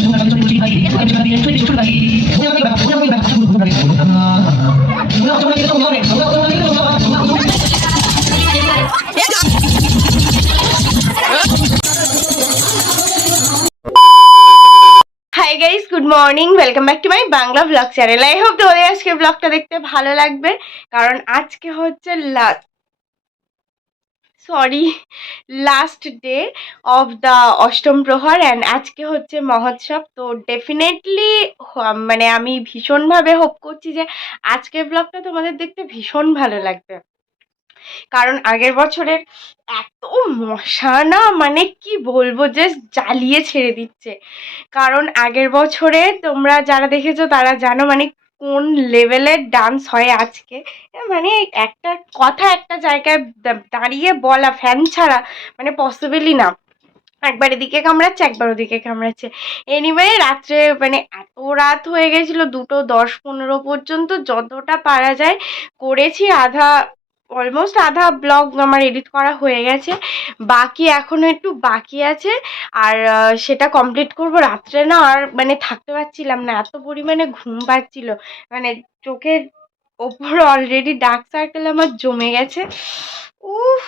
Hi guys, good morning, welcome back to my Bangla blog channel. I hope তোমাদের আজকে ব্লগটা দেখতে ভালো লাগবে, কারণ আজকে হচ্ছে লাস্ট ডে অফ দ্য অষ্টম প্রহর অ্যান্ড আজকে হচ্ছে মহোৎসব। তো ডেফিনেটলি মানে আমি ভীষণভাবে হোপ করছি যে আজকের ব্লগটা তোমাদের দেখতে ভীষণ ভালো লাগবে, কারণ আগের বছরের এত মশা না, মানে কি বলবো, জাস্ট জ্বালিয়ে ছেড়ে দিচ্ছে। কারণ আগের বছরে তোমরা যারা দেখেছো তারা জানো মানে কোন লেভেলের ডান্স হয় আজকে। মানে একটা কথা একটা জায়গায় দাঁড়িয়ে বলা ফ্যান ছাড়া মানে পসিবলই না। একবার এদিকে কামড়াচ্ছে, একবার ওদিকে কামড়াচ্ছে। এনিওয়ে রাত্রে মানে এত রাত হয়ে গেছিলো, 2:10-15 পর্যন্ত যতটা পারা যায় করেছি। অলমোস্ট আধা ব্লগ আমার এডিট করা হয়ে গেছে, বাকি এখনো একটু বাকি আছে। আর সেটা কমপ্লিট করব রাত্রে। না আর মানে থাকতে পারছিলাম না, এত পরিমাণে ঘুম পাচ্ছিল, মানে চোখের ওপর অলরেডি ডার্ক সার্কেল আমার জমে গেছে। উফ,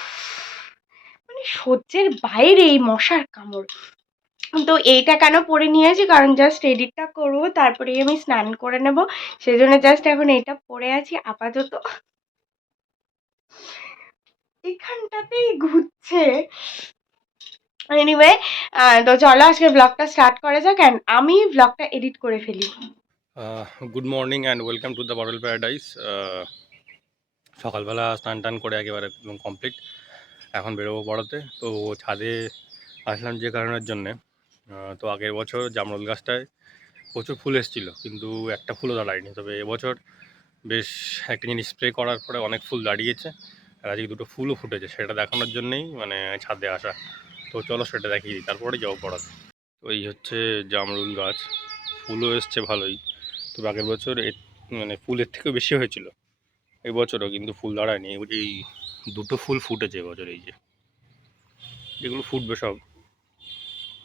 মানে সহ্যের বাইরে এই মশার কামড়। তো এইটা কেন পরে নিয়েছি, কারণ জাস্ট এডিটটা করবো, তারপরেই আমি স্নান করে নেব, সেই জন্য জাস্ট এখন এইটা পরে আছি আপাতত। এখানটাতেই ঘুরছে। এনিওয়ে তো চলো আজকে ব্লগটা স্টার্ট করা যাক, অ্যান্ড আমি ব্লগটা এডিট করে ফেলি। Good morning and welcome to the bottle paradise. সকালবেলা স্নান টান করে একেবারে একদম কমপ্লিট, এখন বেরোবো পড়াতে। তো ছাদে আসলাম যে কারণের জন্যে, তো আগের বছর জামরুল গাছটায় প্রচুর ফুল এসেছিলো, কিন্তু একটা ফুলও দাঁড়ায়নি। তবে এবছর বেশ একটা জিনিস স্প্রে করার পরে অনেক ফুল দাঁড়িয়েছে, আর আজকে দুটো ফুলও ফুটেছে, সেটা দেখানোর জন্যেই মানে ছাদে আসা। তো চলো সেটা দেখিয়ে দিই, তারপরে যাবো পড়াতে। তো এই হচ্ছে জামরুল গাছ, ফুলও এসছে ভালোই। তবে আগের বছর মানে ফুলের থেকেও বেশি হয়েছিল, এই বছরও কিন্তু ফুল দাঁড়ায়নি। এই দুটো ফুল ফুটেছে এবছর, এই যে যেগুলো ফুটবে সব।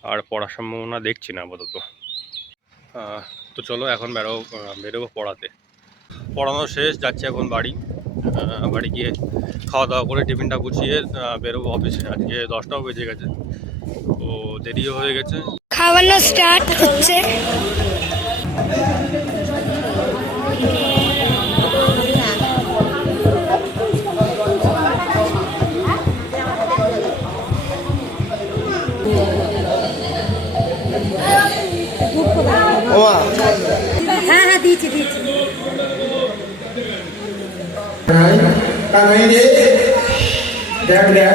আর পড়ার সম্ভাবনা দেখছি না আপাতত। তো চলো এখন বেরোবো পড়াতে। পড়ানো শেষ, যাচ্ছি এখন বাড়ি। বাড়ি গিয়ে খাওয়া দাওয়া করে টিফিনটা গুছিয়ে বেরোবো অফিসে। আজকে 10টাও বেজে গেছে, তো দেরিও হয়ে গেছে। খাওয়ানো স্টার্ট হচ্ছে। হ্যাঁ হ্যাঁ দিয়েছি দিয়েছি। দেখ দেখ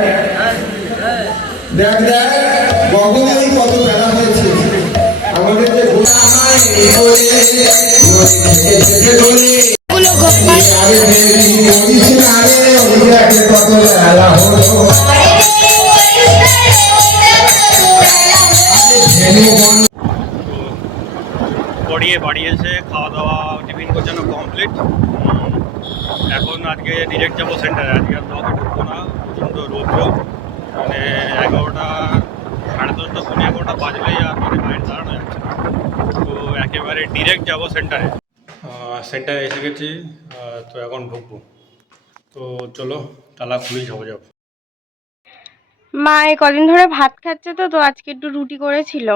দেখ দেখ কখনোই কত বেলা হয়েছে আমাদের যে কত বেলা হলো পড়িয়ে বাড়ি এসে খাওয়া দাওয়া টিফিন গোছানো কমপ্লিট। এখন আজকে ডিরেক্ট যাবো সেন্টারে। আজকে আর ব্লকে ঢুকবো না, প্রচণ্ড রৌদ্র, মানে 11টা 10:30 পৌনে 11টা বাজলেই আর মানে বাইরে দাঁড়ানো যাচ্ছে না। তো একেবারে ডিরেক্ট যাবো সেন্টারে। সেন্টারে এসে গেছি, তো এখন ঢুকবো। তো চলো তালা খুলেই যাবো। মা কদিন ধরে ভাত খাচ্ছে, তো আজকে একটু রুটি করেছিল।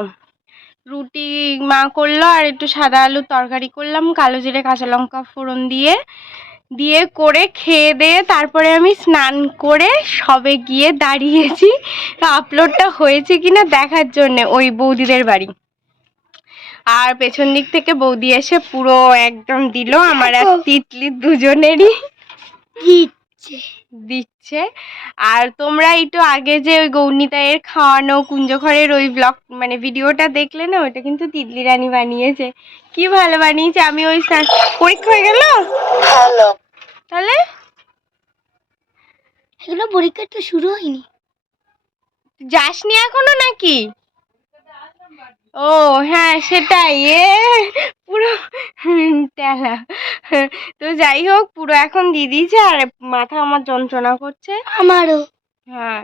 রুটি মা করলো, আর একটু সাদা আলুর তরকারি করলাম, কালো জিরে কাঁচা লঙ্কা ফোড়ন দিয়ে করে খেয়ে দিয়ে তারপরে আমি স্নান করে সবে গিয়ে দাঁড়িয়েছি আপলোডটা হয়েছে কিনা দেখার জন্য ওই বৌদিদের বাড়ি। আর পেছন দিক থেকে বৌদি এসে পুরো একদম দিল আমার আর তিতলি দুজনেরই দিচ্ছে। আর তোমরা একটু আগে যে ওই গৌরনীতায়ের খাওয়ানো কুঞ্জঘরের ওই ব্লগ মানে ভিডিওটা দেখলে না, ওটা কিন্তু তিতলি রানী বানিয়েছে। কি ভালো বানিয়েছে। আমি ওই পরীক্ষা হয়ে গেল ভালো, তাহলে এগুলো পরীক্ষা তো শুরু হয়নি। যাসনি এখনো নাকি? ও হ্যাঁ সেটাই, পুরো টেলা। তো যাই হোক, পুরো এখন দিয়ে দিয়েছে, আর মাথা আমার যন্ত্রণা করছে। আমারও। হ্যাঁ,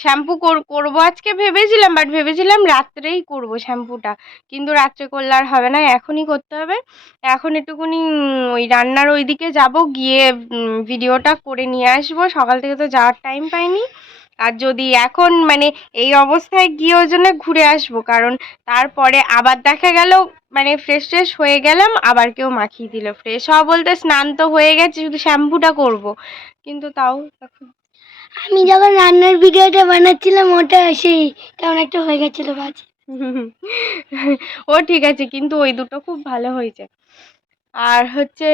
শ্যাম্পু করবো আজকে ভেবেছিলাম, বাট ভেবেছিলাম রাত্রেই করব শ্যাম্পুটা, কিন্তু রাত্রে করলে আর হবে না, এখনই করতে হবে। এখন একটুখানি ওই রান্নার ওইদিকে যাব, গিয়ে ভিডিওটা করে নিয়ে আসবো। সকাল থেকে তো যাওয়ার টাইম পাইনি। আর যদি এখন মানে এই অবস্থায় গিয়ে ওই জন্য ঘুরে আসবো, কারণ তারপরে আবার দেখা গেল মানে ফ্রেশ হয়ে গেলাম, আবার কেউ মাখিয়ে দিল। ফ্রেশ হওয়া বলতে স্নান তো হয়ে গেছে, শুধু শ্যাম্পুটা করব, কিন্তু তাও এখন আমি যখন রান্নার ভিডিওটা বানাচ্ছিলাম ওটা সেই কেমন একটা হয়ে গেছিল বাজে। ও ঠিক আছে, কিন্তু ওই দুটো খুব ভালো হয়েছে। আর হচ্ছে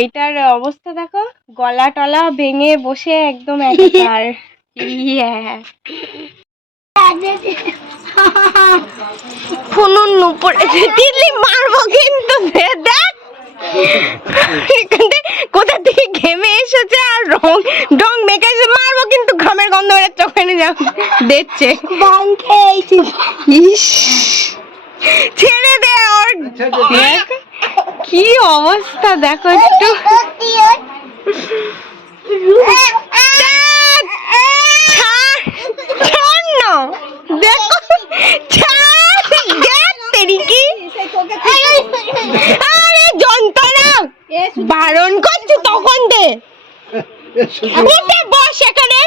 এইটার অবস্থা দেখো, গলা টলা ভেঙে বসে একদম একাকার। ইয়ে ফুনুন পড়েছে, দিল্লি মারবো কিন্তু, দেখ কোথা থেকে ঘেমে এসেছে আর ডং মেখেছে, মারবো কিন্তু, ঘামের গন্ধ বেড়ে চোখে দেখছে। ইস, ছেড়ে দে ওর, দেখ কি অবস্থা দেখো একটু। দেখো আরে যন্ত্রণা, বারণ করছি তখন দে, বস এখানে।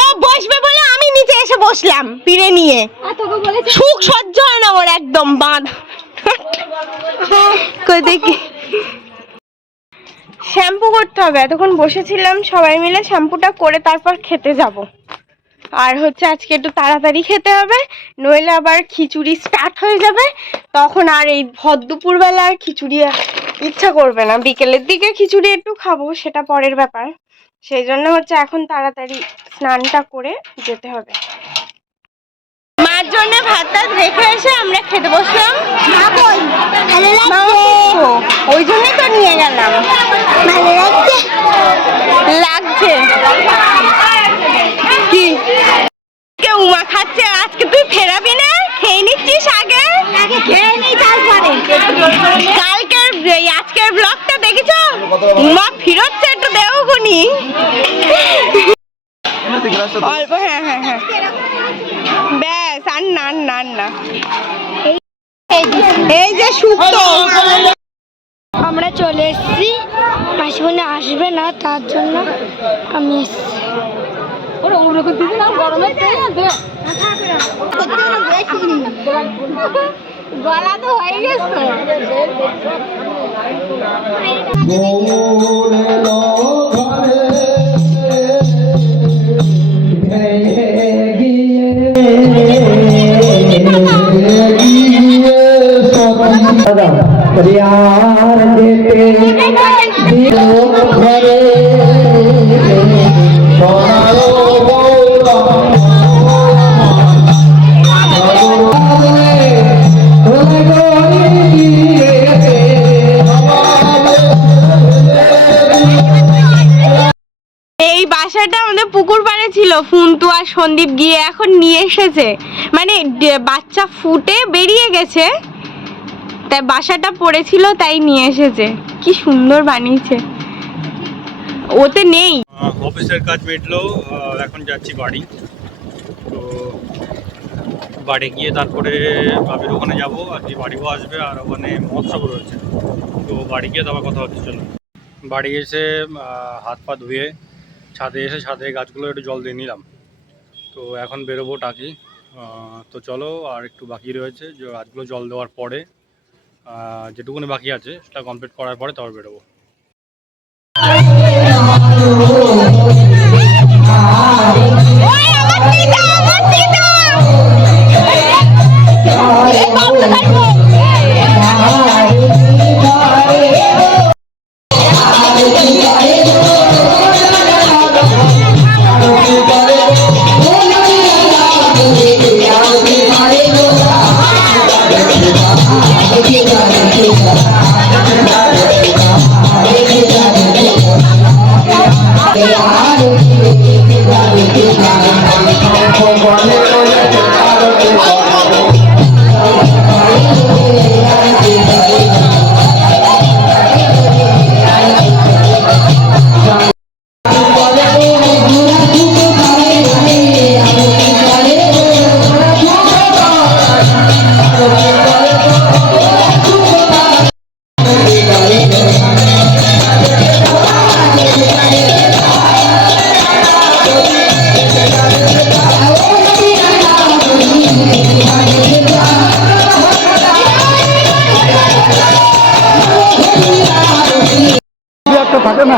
ও বসবে বলে আমি নিচে এসে বসলাম পিড়ে নিয়ে, সুখ সহ্য হয় না ওর, একদম বাঁধ। দেখি শ্যাম্পু করতে হবে, এতক্ষণ বসেছিলাম সবাই মিলে, শ্যাম্পুটা করে তারপর খেতে যাব। আর হচ্ছে আজকে একটু তাড়াতাড়ি খেতে হবে, নইলে আবার খিচুড়ি স্টার্ট হয়ে যাবে, তখন আর এই ভর দুপুরবেলা আর খিচুড়ি ইচ্ছা করবে না। বিকেলের দিকে খিচুড়ি একটু খাবো, সেটা পরের ব্যাপার। সেই জন্য হচ্ছে এখন তাড়াতাড়ি স্নানটা করে যেতে হবে। মার জন্য ভাত টাত রেখে এসে আমরা খেতে বসলাম, ওই জন্যই তো নিয়ে গেলাম। ভালো লাগছে কি উমা খাচ্ছে, আজকে তুই ফেরাবি না? খেয়ে নিচ্ছিস আগে, খেয়ে নি তারপরে। কালকের আজকের ব্লগটা দেখেছো? উমা ফিরচ্ছে, একটু দেওগুনি অল্প। হ্যাঁ হ্যাঁ হ্যাঁ, ব্যাস, আর না এই যে শুক্তো, আমরা চলে এসেছি, মাসিমণি আসবে না তার জন্য আমি এসেছি। গলা তো হয়ে গেছে। এই বাসাটা আমাদের পুকুর পাড়ে ছিল, ফুন্টু আর সন্দীপ গিয়ে এখন নিয়ে এসেছে, মানে বাচ্চা ফুটে বেরিয়ে গেছে, তাই বাসাটা পড়েছিল তাই নিয়ে এসেছে। কি সুন্দর বানিয়েছে, ওতে নেই। অফিসের কাজ মিটলো, এখন যাচ্ছি বাড়ি। তো বাড়ি গিয়ে তারপরে বাবির ওখানে যাবো, আর কি বাড়িও আসবে, আর ওখানে মহোৎসব রয়েছে, তো বাড়ি গিয়ে তারপর কথা হচ্ছে। চলো বাড়ি এসে হাত পা ধুয়ে ছাদে এসে ছাদে গাছগুলো একটু জল দিয়ে নিলাম, তো এখন বেরোবো টাকি। তো চলো, আর একটু বাকি রয়েছে, যে গাছগুলো জল দেওয়ার পরে যেটুকুনি বাকি আছে সেটা কমপ্লিট করার পরে তারপর বেরোবো। থাকে না।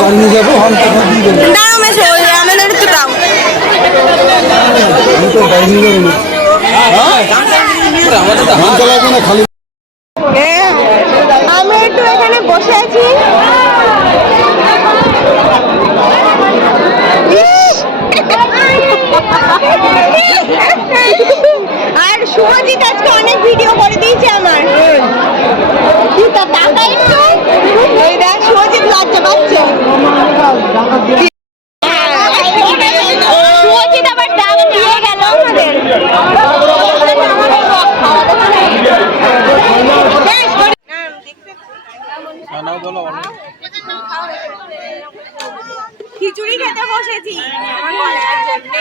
অমৃত দাও মেশ আমাদের একটু দাও আমরা একটু এখানে বসে আছি আর শুভজিৎ আজকে অনেক ভিডিও করে দিয়েছে আমার টাকা একটু ওই দেখ শুভজিৎ লজ্জা পাচ্ছে শুভজিৎ আবার ডাক দিয়ে গেল আমাদের খিচুড়ি খেতে বসেছি আমার গলার জন্যে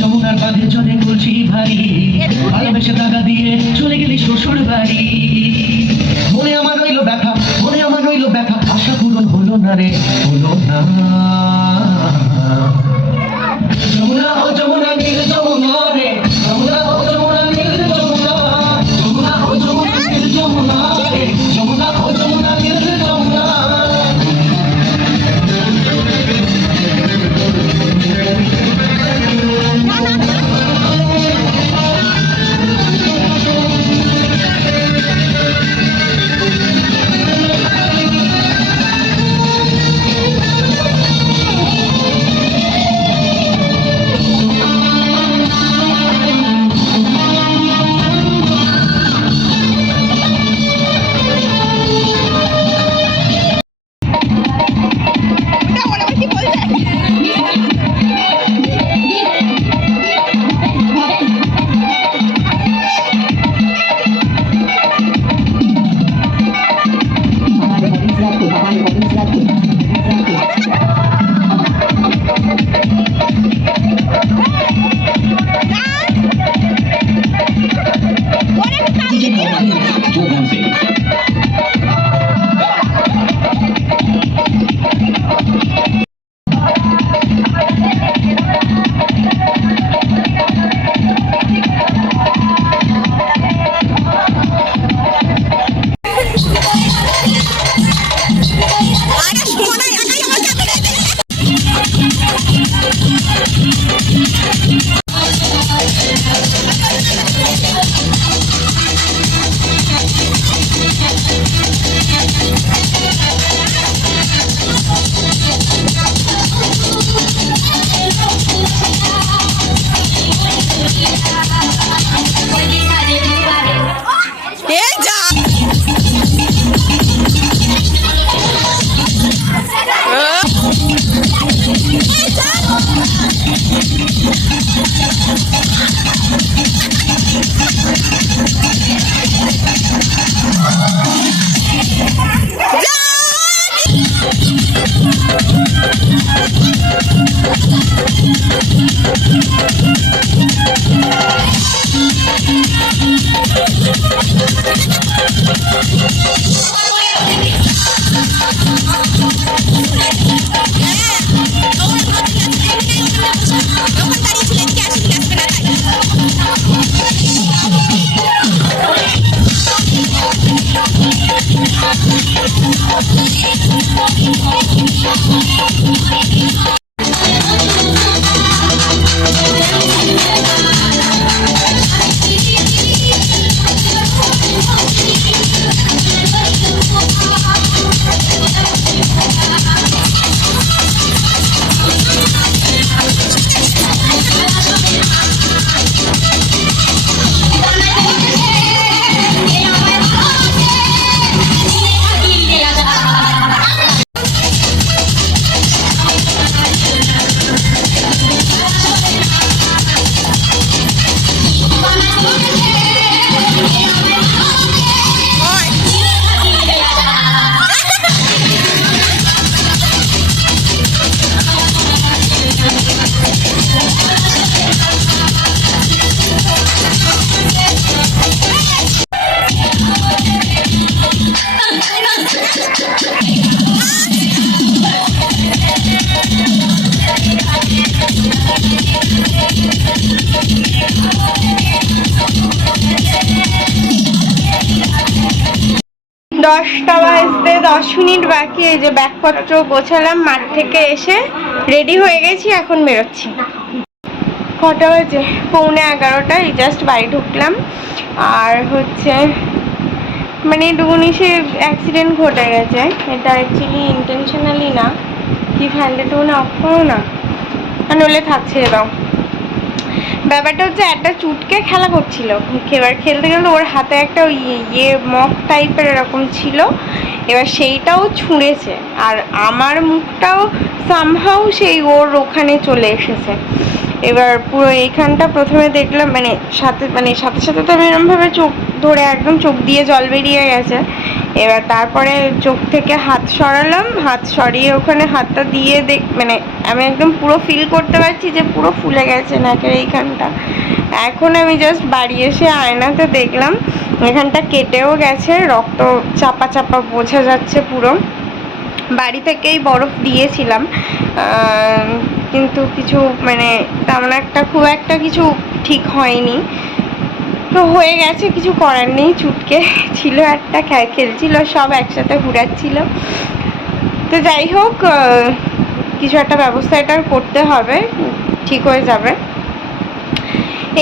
যমুনার বাঁধে চলে বলছি ভারী ভালোবেসে টাকা দিয়ে চলে গেলি শ্বশুর বাড়ি মনে আমার রইলো ব্যথা মনে আমার রইলো ব্যথা আশা পূরণ হলো না রে হলো না যমুনা ও যমুনা নীল যমুনা রে যমুনা ও যমুনা নীল যমুনা যমুনা ও যমুনা নীল যমুনা রে যমুনা ও যমুনা নীল যমুনা 10টা বাজতে 10 মিনিট বাকি। এই যে ব্যাগপত্র গোছালাম, মাঠ থেকে এসে রেডি হয়ে গেছি, এখন বেরোচ্ছি। কটা বাজে? 11:45। জাস্ট বাড়ি ঢুকলাম। আর হচ্ছে মানে একটুকুনি সে অ্যাক্সিডেন্ট ঘটে গেছে, এটা অ্যাকচুয়ালি ইন্টেনশনালি না। কি ফ্যানটা টুকুনি অফ করো না, নইলে থাকছে দাও। ব্যাপারটা হচ্ছে একটা চুটকে খেলা করছিল, এবার খেলতে গেলে ওর হাতে একটা মগ টাইপের এরকম ছিল, এবার সেইটাও ছুঁড়েছে আর আমার মুখটাও সামহাও সেই ওর ওখানে চলে এসেছে। এবার পুরো এইখানটা প্রথমে দেখলাম মানে সাথে সাথে তো আমি এরকমভাবে চোখ ধরে একদম চোখ দিয়ে জল বেরিয়ে গেছে। এবার তারপরে চোখ থেকে হাত সরালাম, হাত সরিয়ে ওখানে হাতটা দিয়ে মানে আমি একদম পুরো ফিল করতে পারছি যে পুরো ফুলে গেছে নাকের এইখানটা। এখন আমি জাস্ট বাড়ি এসে আয়নাতে দেখলাম এখানটা কেটেও গেছে, রক্ত চাপা চাপা বোঝা যাচ্ছে পুরো। বাড়ি থেকেই বরফ দিয়েছিলাম, কিন্তু কিছু মানে তেমন একটা খুব একটা কিছু ঠিক হয়নি। তো হয়ে গেছে, কিছু করার নেই। চুটকে ছিল একটা, খেলছিল, সব একসাথে ঘুরাচ্ছিল। তো যাই হোক, কিছু একটা ব্যবস্থা এটার করতে হবে, ঠিক হয়ে যাবে।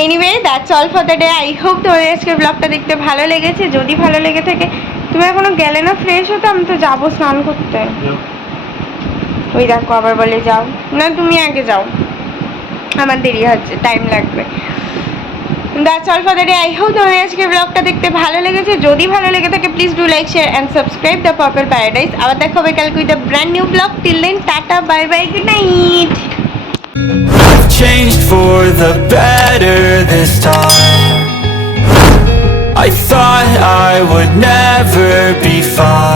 Anyway that's all for the day. I hope তোমাদের আজকের ব্লগটা দেখতে ভালো লেগেছে। যদি ভালো লেগে থাকে, তুমি এখনো গেলে না ফ্রেশ হতে? আমি তো যাবো স্নান করতে। ওই দেখো আবার বলে যাও না, তুমি আগে যাও, আমার দেরি হচ্ছে, টাইম লাগবে। That's all for the day. I hope তোমাদের আজকে ব্লগটা দেখতে ভালো লেগেছে। যদি ভালো লেগে থাকে please do like, share and subscribe the purple paradise. আবার দেখা হবে কালকে with a brand new blog. Till then tata, bye bye, good night. Changed for the better this time. I thought I would never be fine.